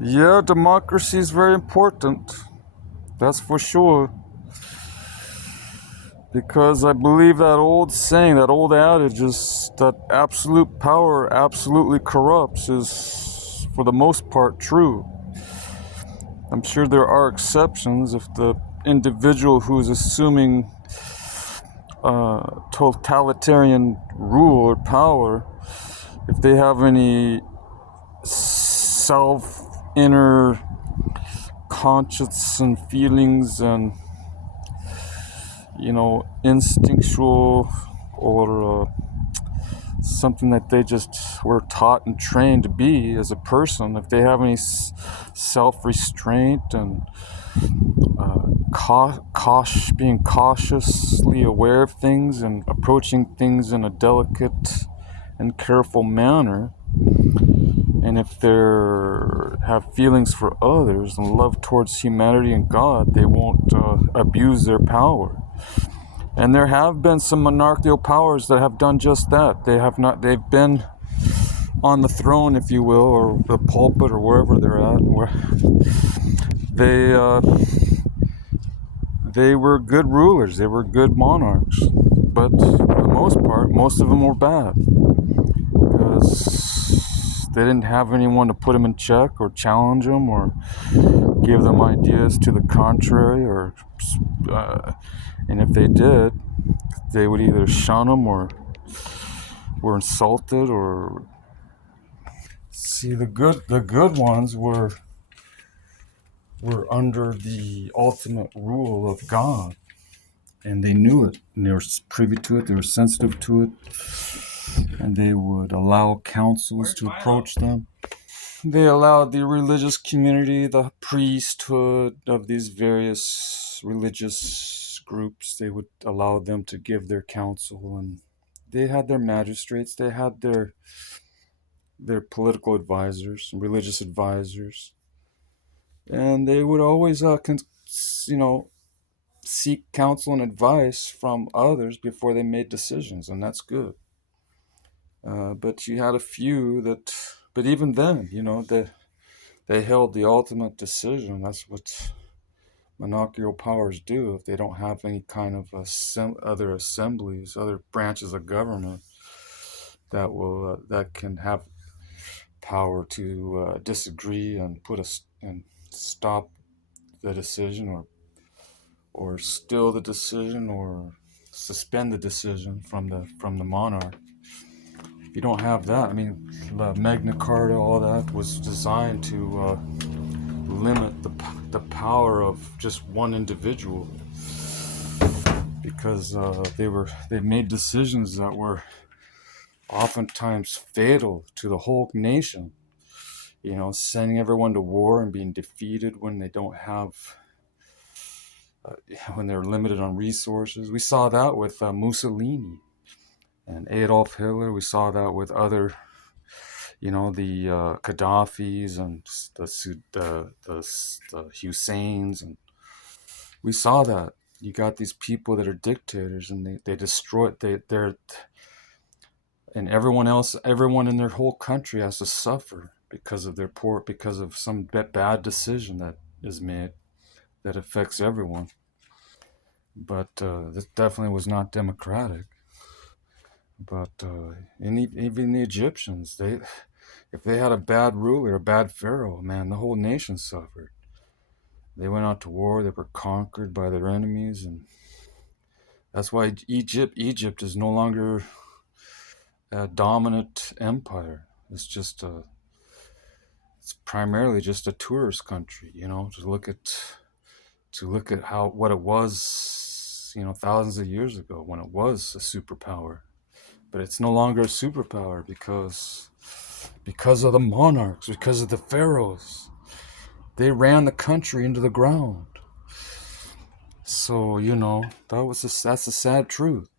Yeah, democracy is very important. That's for sure. Because I believe that old saying, that old adage is that absolute power absolutely corrupts is, for the most part, true. I'm sure there are exceptions if the individual who's assuming totalitarian rule or power, if they have any self inner conscience and feelings and instinctual or something that they just were taught and trained to be as a person, if they have any self-restraint and being cautiously aware of things and approaching things in a delicate and careful manner, and if they have feelings for others and love towards humanity and God, they won't abuse their power. And there have been some monarchical powers that have done just that. They've been on the throne, if you will, or the pulpit, or wherever they're at, where they were good rulers, they were good monarchs. But for the most part, most of them were bad, because they didn't have anyone to put them in check or challenge them or give them ideas to the contrary, and if they did, they would either shun them or were insulted. Or see, the good ones were under the ultimate rule of God, and they knew it, and they were privy to it, they were sensitive to it, and they would allow councils to approach them. They allowed the religious community, the priesthood of these various religious groups, they would allow them to give their counsel, and they had their magistrates, they had their political advisors, religious advisors, and they would always, seek counsel and advice from others before they made decisions, and that's good. But you had a few but even then, they held the ultimate decision. That's what monarchical powers do. If they don't have any kind of other assemblies, other branches of government that can have power to disagree and and stop the decision, or still the decision, or suspend the decision from the monarch. If you don't have that, I mean, the Magna Carta, all that was designed to limit the power of just one individual, because they made decisions that were oftentimes fatal to the whole nation. Sending everyone to war and being defeated when they don't have when they're limited on resources. We saw that with Mussolini and Adolf Hitler. We saw that with other, the Gaddafis and the Husseins, and we saw that. You got these people that are dictators, and they destroy. And everyone in their whole country has to suffer because of some bad decision that is made that affects everyone. But this definitely was not democratic. But even the Egyptians, if they had a bad ruler, a bad pharaoh, man, the whole nation suffered. They went out to war. They were conquered by their enemies, and that's why Egypt is no longer a dominant empire. It's primarily just a tourist country. To look at what it was, thousands of years ago, when it was a superpower. But it's no longer a superpower because of the monarchs, because of the pharaohs. They ran the country into the ground. So, that's the sad truth.